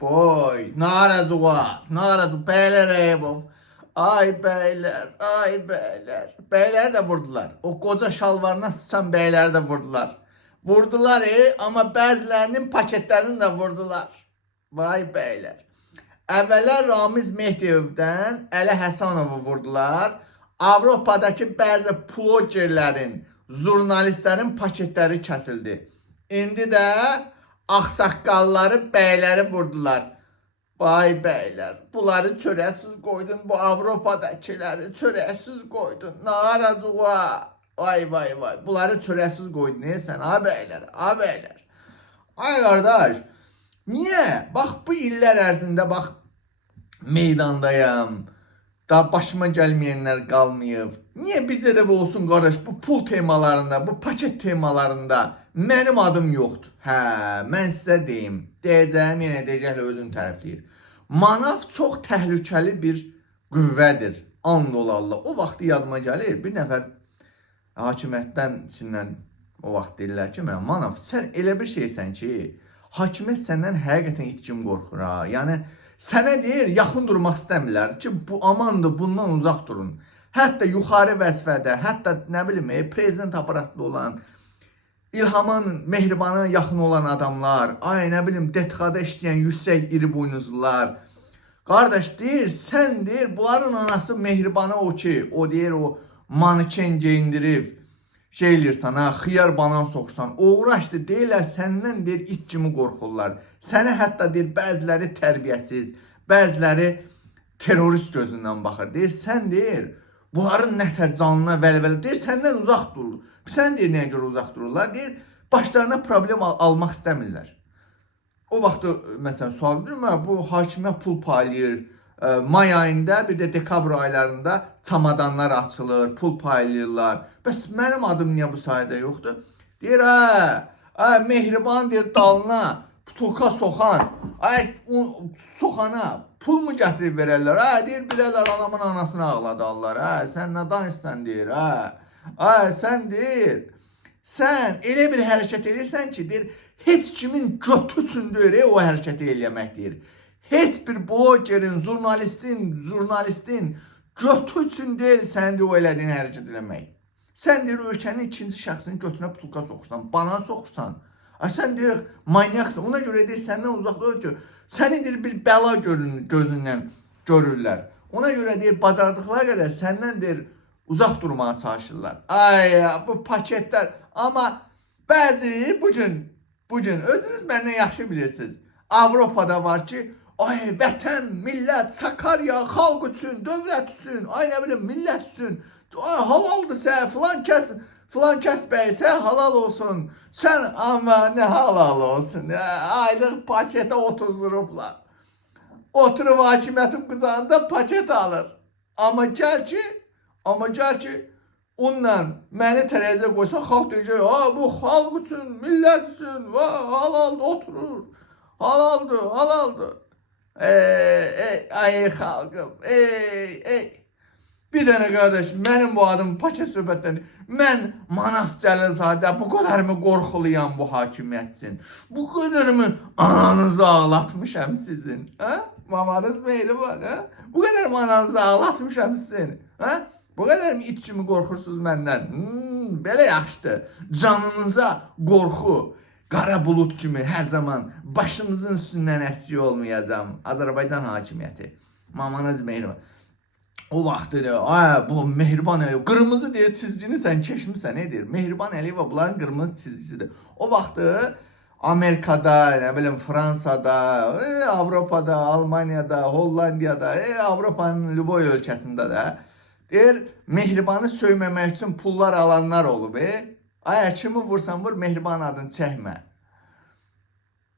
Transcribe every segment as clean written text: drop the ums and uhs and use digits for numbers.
boy. Narazu beyler Eyüpov. Ay beyler, ay beyler. Beyler de vurdular. O koca şalvarına sıçan beyler de vurdular. Vurdular ama bəzilərinin paketlərini də vurdular. Vay beyler. Əvvəllər Ramiz Mehdiyevdən Əli Həsanovu vurdular. Avropadakı bəzi blogerlərin, jurnalistlərin paketləri kəsildi. İndi də ağsaqqalları, bəyləri vurdular. Vay beyler, bunları çörəsiz qoydun, bu Avropadakiləri çörəsiz qoydun. Narazuğa. Vay, bunları çörəsiz qoydun sən, ha beyler, ha beyler. Ay qardaş, niye? Bax bu illər ərzində bax meydandayam. Daha başıma gəlməyənlər qalmayıb. Niye bizə də olsun qardaş bu pul temalarında, bu paket temalarında mənim adım yoxdur. Hə, mən sizə deyim. Deyəcəyim yenə deyəcəklə özünü tərəfləyir. Manaf çox təhlükəli bir qüvvədir. And olarlar. O vaxtı yadıma gəlir. Bir nəfər hakimiyyətdən içindən o vaxt deyirlər ki, Manaf sən elə bir şeysən ki, hakimiyyət səndən həqiqətən itkim qorxur ha. Yəni sənə deyir, yaxın durmaq istəmirlər ki, bu amandır, bundan uzaq durun. Hətta yuxarı vəzifədə, hətta nə bilim, prezident aparatlı olan, İlhamın, Mehribana yaxın olan adamlar, ay nə bilim, DTX-da işləyən yüksək iri buynuzlular. Qardaş deyir, sən deyir, bunların anası Mehribana o ki, o deyir, o maniken geyindirib, şey elirsən, ha, xiyar banan soxsan, uğraşdı, deyirlər, səndən deyir, it kimi qorxurlar. Sənə hətta deyir, bəziləri tərbiyəsiz, bəziləri terörist gözündən baxır. Deyir, sən deyir, bunların nətər canına vəl-vəl, deyir, səndən uzaq durur. Sən deyir, nəyə görə uzaq dururlar? Deyir, başlarına problem almaq istəmirlər. O vaxtı, məsələn, sual verir, bu hakimiyyət pul paylayır. May ayında, bir de dekabr aylarında çamadanlar açılır, pul paylayırlar. Bəs mənim adım niyə bu sayədə yoxdur? Deyir, Mehriban deyir, dalına putulka soxan, soxana pul mu gətirib verərlər? Deyir, bilərlər, anamın anasını ağladarlar. Sən nə danışsan deyir, sən deyir, sən elə bir hərəkət edirsən ki, deyir, heç kimin götü üçün deyir, o hərəkəti eləmək deyir. Heç bir blogerin, jurnalistin götü üçün deyil sən de o elədiyin hərəkət eləmək. Sən deyir, ölkənin ikinci şəxsinin götünə putulka soxursan, banan soxursan. Sən deyir, manyaksan. Ona görə deyir, səndən uzaqda ki, səni deyir, bir bəla gözündən görürlər. Ona görə deyir, bacardıqları qədər səndən deyir, uzaq durmağa çalışırlar. Ay, bu paketlər. Amma bəzi bugün özünüz məndən yaxşı bilirsiniz. Avropada var ki, ay vətən, millət, Sakarya, xalq üçün, dövlət üçün, ay nə bilim, millət üçün, halaldır sən, filan kəs bəy, sən halal olsun. Sən amma nə halal olsun, aylıq paketə otuzurublar. Oturub hakimiyyətin qucağında paket alır. Amma gəl ki, onunla məni tərəziyə qoysa, xalq deyəcək, bu xalq üçün, millət üçün, halaldır, oturur. Halaldır. Ay xalqım, Bir dənə qardaş, mənim bu adım paket söhbətləri, mən Manaf Cəlilzadə bu qədər mi qorxuluyam bu hakimiyyət üçün? Bu qədər mi ananızı ağlatmışam sizin? Mamanız meyli var, Bu qədər mi ananızı ağlatmışam sizin? Bu qədər mi it kimi qorxursunuz məndən? Belə yaxşıdır. Canınıza qorxu. Qara bulut kimi hər zaman başınızın üstündən əsri olmayacağım. Azərbaycan hakimiyyəti. Mamanız Mehriban. O vaxtı deyir, bu Mehriban Əliyev, qırmızı deyir, çizgini sən keçmişsən, ne deyir? Mehriban Əliyev bunların qırmızı çizgisidir. O vaxtı Amerikada, nə bilim, Fransada, Avropada, Almaniyada, Hollandiyada, Avropanın Lüboy ölkəsində də deyir, Mehribanı söyməmək üçün pullar alanlar olub. Ay, kimi vursan vur, Mehriban adını çəkmə.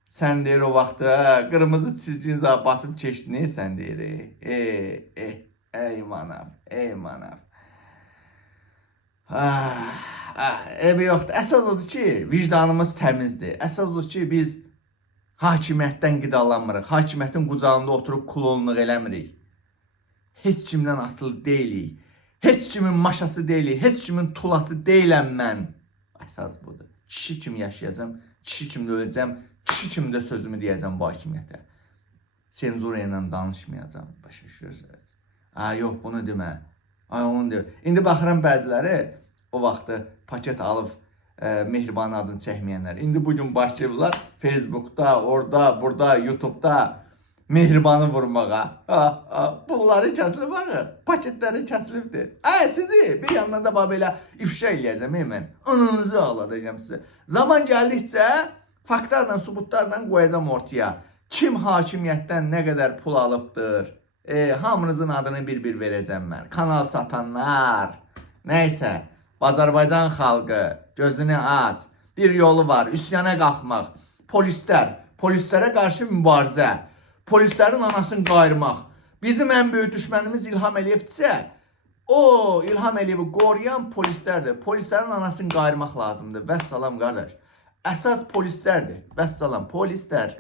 Sən deyir o vaxtı, qırmızı çizgini basıb keçdin, sən deyir, ey Manaf. Evi yoxdur. Əsas odur ki, vicdanımız təmizdir. Əsas odur ki, biz hakimiyyətdən qidalanmırıq. Hakimiyyətin qucağında oturub kulonluq eləmirik. Heç kimdən asılı deyilik. Heç kimin maşası deyilik. Heç kimin tulası deyiləm mən. Əsas budur. Kişi kimi yaşayacağım, kişi kimi öləcəm, kişi kimi də sözümü deyəcəm bu hakimiyyətə. Senzura ilə danışmayacam. Başa düşürsünüz? Yox, bunu demə. Onu deyir. İndi baxıram bəziləri o vaxtı paket alıb Mehribanın adını çəkməyənlər. İndi bugün başlayıblar Facebookda, orada, burada, YouTube'da Mehribanı vurmağa. Pulları kəsilib axı. Paketləri kəsilibdir. Sizi bir yandan da belə ifşa eləyəcəm mən. Ananızı ağladacağım sizə. Zaman gəldikcə faktlarla, subutlarla qoyacam ortaya. Kim hakimiyyətdən nə qədər pul alıbdır? Hamınızın adını bir-bir verəcəm mən. Kanal satanlar. Nəysə, Azərbaycan xalqı gözünü aç. Bir yolu var, üsyana qalxmaq. Polislərə qarşı mübarizə. Polislərin anasını qayırmaq. Bizim ən böyük düşmənimiz İlham Əliyevdirsə, o İlham Əliyevi qoruyan polislərdir. Polislərin anasını qayırmaq lazımdır. Vəssalam qardaş. Əsas polislərdir. Vəssalam, polislər.